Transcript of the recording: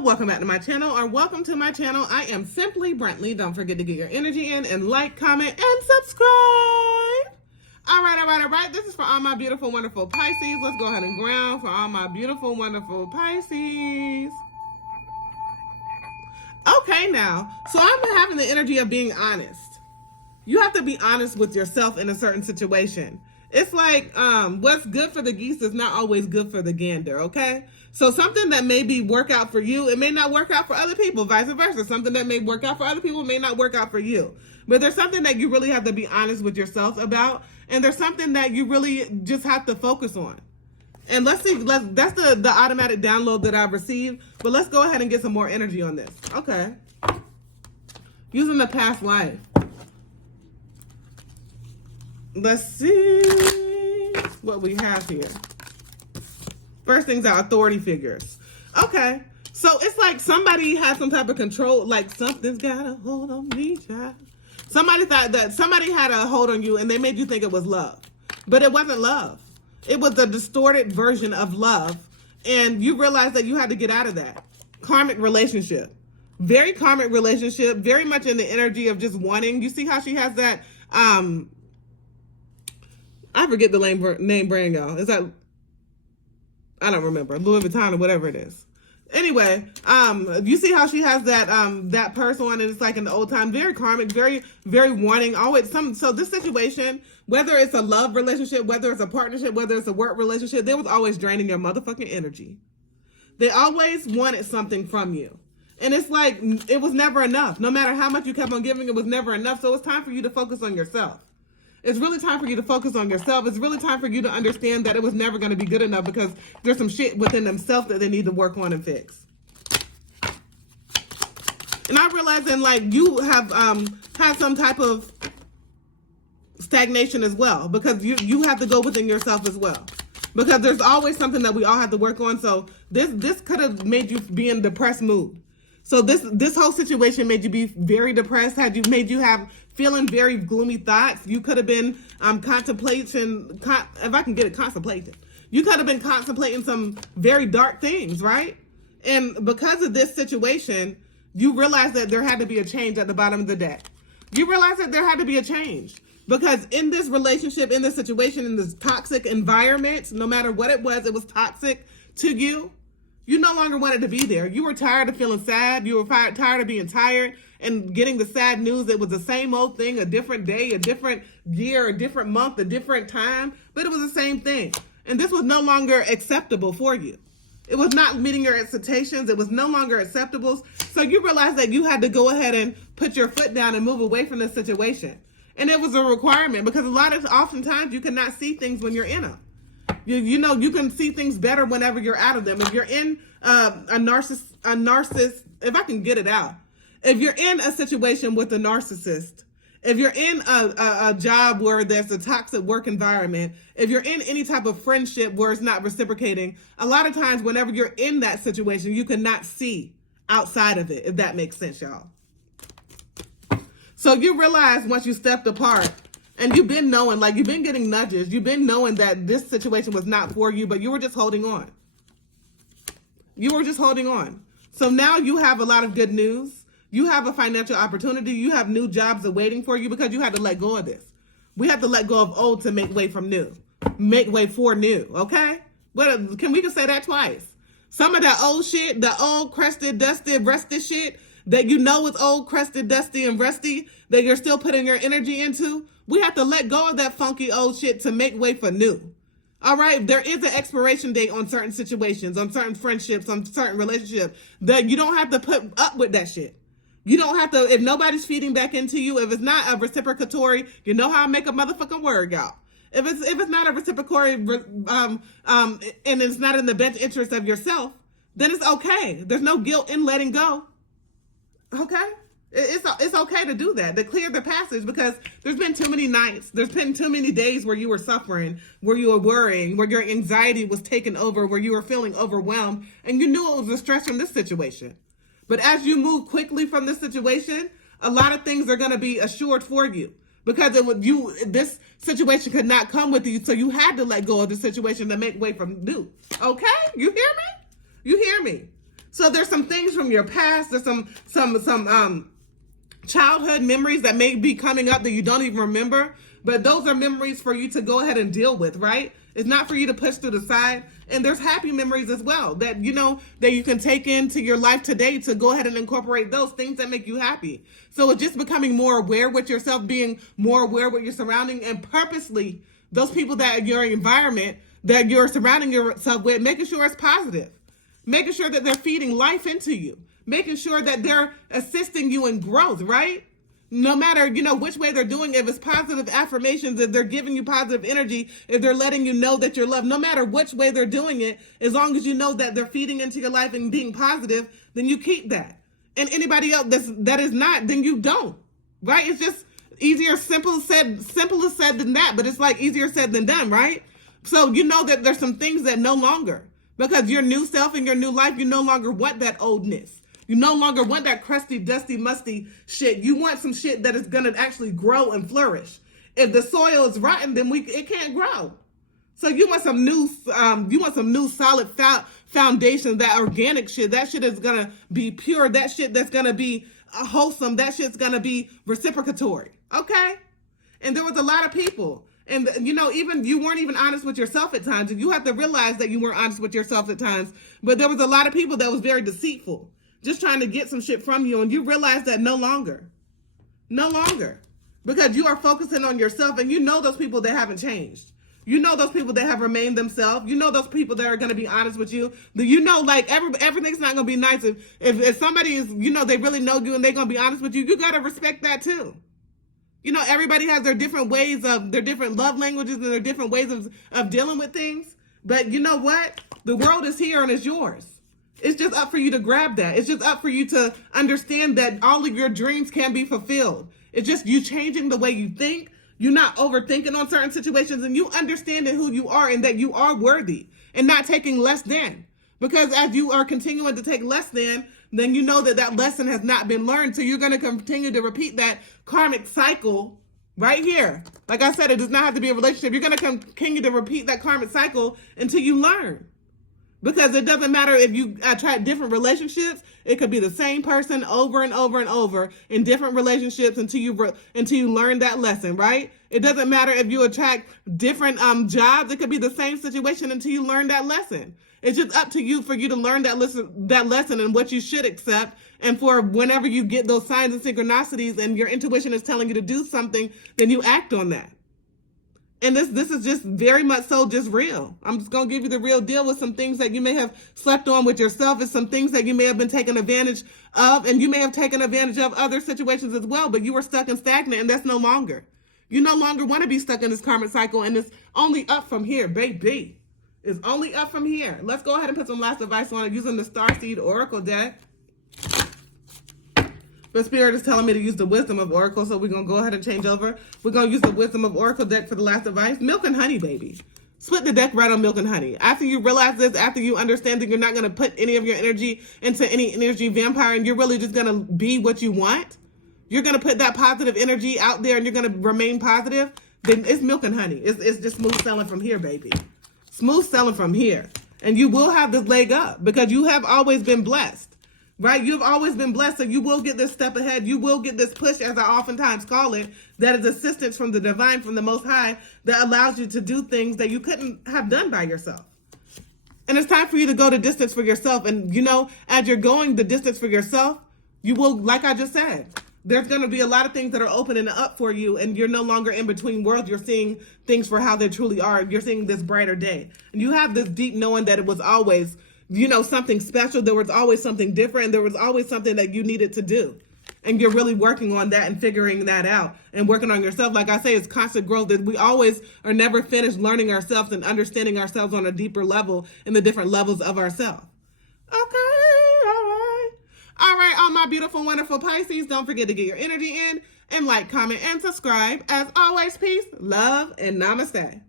welcome back to my channel, or welcome to my channel. I am Simply Brentley. Don't forget to get your energy in and like, comment, and subscribe. All right. This is for all my beautiful, wonderful Pisces. Let's go ahead and ground for all my beautiful, wonderful Pisces. Okay, now, so I'm having the energy of being honest. You have to be honest with yourself in a certain situation. It's like what's good for the geese is not always good for the gander, okay? So something that maybe work out for you, it may not work out for other people, vice versa. Something that may work out for other people may not work out for you. But there's something that you really have to be honest with yourself about, and there's something that you really just have to focus on. And let's see, that's the automatic download that I've received, but let's go ahead and get some more energy on this. Okay. Using the past life. Let's see what we have here. First things out, authority figures. Okay, so it's like somebody had some type of control, like something's got a hold on me, child. Somebody thought that somebody had a hold on you and they made you think it was love. But it wasn't love. It was a distorted version of love. And you realized that you had to get out of that. Karmic relationship. Very karmic relationship, very much in the energy of just wanting. You see how she has that, I forget the name brand, y'all. Is that, I don't remember, Louis Vuitton or whatever it is. Anyway, you see how she has that that purse on, and it's like in the old time, very karmic, very, very wanting, always so this situation, whether it's a love relationship, whether it's a partnership, whether it's a work relationship, they was always draining your motherfucking energy. They always wanted something from you. And it's like, it was never enough. No matter how much you kept on giving, it was never enough. So it's time for you to focus on yourself. It's really time for you to focus on yourself. It's really time for you to understand that it was never going to be good enough because there's some shit within themselves that they need to work on and fix. And I'm realizing, like, you have had some type of stagnation as well, because you have to go within yourself as well. Because there's always something that we all have to work on. So this could have made you be in a depressed mood. So this whole situation made you be very depressed, made you have feeling very gloomy thoughts. You could have been contemplating, if I can get it, contemplating. You could have been contemplating some very dark things, right? And because of this situation, you realize that there had to be a change at the bottom of the deck. You realize that there had to be a change. Because in this relationship, in this situation, in this toxic environment, no matter what it was toxic to you. You no longer wanted to be there. You were tired of feeling sad. You were tired of being tired and getting the sad news. It was the same old thing, a different day, a different year, a different month, a different time, but it was the same thing. And this was no longer acceptable for you. It was not meeting your expectations. It was no longer acceptable. So you realized that you had to go ahead and put your foot down and move away from this situation. And it was a requirement because oftentimes you cannot see things when you're in them. You know, you can see things better whenever you're out of them. If you're in a narcissist, if I can get it out, if you're in a situation with a narcissist, if you're in a job where there's a toxic work environment, if you're in any type of friendship where it's not reciprocating, a lot of times whenever you're in that situation, you cannot see outside of it, if that makes sense, y'all. So you realize once you stepped apart, and you've been knowing, like you've been getting nudges, you've been knowing that this situation was not for you, but you were just holding on. You were just holding on. So now you have a lot of good news. You have a financial opportunity. You have new jobs awaiting for you because you had to let go of this. We have to let go of old to make way from new. Make way for new, okay? But we can say that twice. Some of that old shit, the old crusted, dusty, rusty shit that you know is old, crusted, dusty, and rusty that you're still putting your energy into, we have to let go of that funky old shit to make way for new. All right? There is an expiration date on certain situations, on certain friendships, on certain relationships, that you don't have to put up with that shit. You don't have to, if nobody's feeding back into you, if it's not a reciprocatory, you know how I make a motherfucking word, y'all. If it's not a reciprocatory, and it's not in the best interest of yourself, then it's okay. There's no guilt in letting go. Okay? It's okay to do that, to clear the passage, because there's been too many nights, there's been too many days where you were suffering, where you were worrying, where your anxiety was taken over, where you were feeling overwhelmed, and you knew it was a stress from this situation. But as you move quickly from this situation, a lot of things are going to be assured for you, because this situation could not come with you, so you had to let go of the situation to make way from new. Okay? You hear me? You hear me? So there's some things from your past. There's some childhood memories that may be coming up that you don't even remember, but those are memories for you to go ahead and deal with, right? It's not for you to push to the side. And there's happy memories as well that, you know, that you can take into your life today to go ahead and incorporate those things that make you happy. So it's just becoming more aware with yourself, being more aware with your surrounding, and purposely those people that your environment that you're surrounding yourself with, making sure it's positive, making sure that they're feeding life into you, making sure that they're assisting you in growth, right? No matter, you know, which way they're doing it, if it's positive affirmations, if they're giving you positive energy, if they're letting you know that you're loved, no matter which way they're doing it, as long as you know that they're feeding into your life and being positive, then you keep that. And anybody else that is not, then you don't, right? It's just simpler said than that, but it's like easier said than done, right? So you know that there's some things that no longer, because your new self and your new life, you no longer want that oldness. You no longer want that crusty, dusty, musty shit. You want some shit that is gonna actually grow and flourish. If the soil is rotten, then it can't grow. So you want some new solid foundation, that organic shit. That shit is gonna be pure. That shit that's gonna be wholesome. That shit's gonna be reciprocatory. Okay? And there was a lot of people. And, you know, even you weren't even honest with yourself at times. And you have to realize that you weren't honest with yourself at times. But there was a lot of people that was very deceitful, just trying to get some shit from you. And you realize that no longer. Because you are focusing on yourself, and you know those people that haven't changed. You know those people that have remained themselves. You know those people that are going to be honest with you. You know, like, everything's not going to be nice. If somebody is, you know, they really know you and they're going to be honest with you, you got to respect that too. You know, everybody has their different ways of, their different love languages and their different ways of dealing with things. But you know what? The world is here and it's yours. It's just up for you to grab that. It's just up for you to understand that all of your dreams can be fulfilled. It's just you changing the way you think. You're not overthinking on certain situations, and you understanding who you are and that you are worthy and not taking less than. Because as you are continuing to take less than, then you know that that lesson has not been learned. So you're going to continue to repeat that karmic cycle right here. Like I said, it does not have to be a relationship. You're going to continue to repeat that karmic cycle until you learn. Because it doesn't matter if you attract different relationships. It could be the same person over and over and over in different relationships until you learn that lesson, right? It doesn't matter if you attract different jobs. It could be the same situation until you learn that lesson. It's just up to you for you to learn that lesson and what you should accept. And for whenever you get those signs and synchronicities and your intuition is telling you to do something, then you act on that. And this is just very much so just real. I'm just going to give you the real deal with some things that you may have slept on with yourself, and some things that you may have been taken advantage of, and you may have taken advantage of other situations as well, but you were stuck and stagnant, and that's no longer. You no longer want to be stuck in this karmic cycle, and it's only up from here, baby. It's only up from here. Let's go ahead and put some last advice on it using the Starseed Oracle deck. But Spirit is telling me to use the Wisdom of Oracle, so we're going to go ahead and change over. We're going to use the Wisdom of Oracle deck for the last advice. Milk and honey, baby. Split the deck right on milk and honey. After you realize this, after you understand that you're not going to put any of your energy into any energy vampire, and you're really just going to be what you want, you're going to put that positive energy out there and you're going to remain positive, then it's milk and honey. It's just smooth sailing from here, baby. Smooth sailing from here. And you will have this leg up because you have always been blessed. Right? You've always been blessed, so you will get this step ahead. You will get this push, as I oftentimes call it, that is assistance from the divine, from the Most High, that allows you to do things that you couldn't have done by yourself. And it's time for you to go the distance for yourself. And, you know, as you're going the distance for yourself, you will, like I just said, there's going to be a lot of things that are opening up for you, and you're no longer in between worlds. You're seeing things for how they truly are. You're seeing this brighter day. And you have this deep knowing that it was always, you know, something special. There was always something different. There was always something that you needed to do. And you're really working on that and figuring that out and working on yourself. Like I say, it's constant growth. That we always are never finished learning ourselves and understanding ourselves on a deeper level in the different levels of ourselves. Okay, all right, all my beautiful, wonderful Pisces. Don't forget to get your energy in and like, comment, and subscribe. As always, peace, love, and namaste.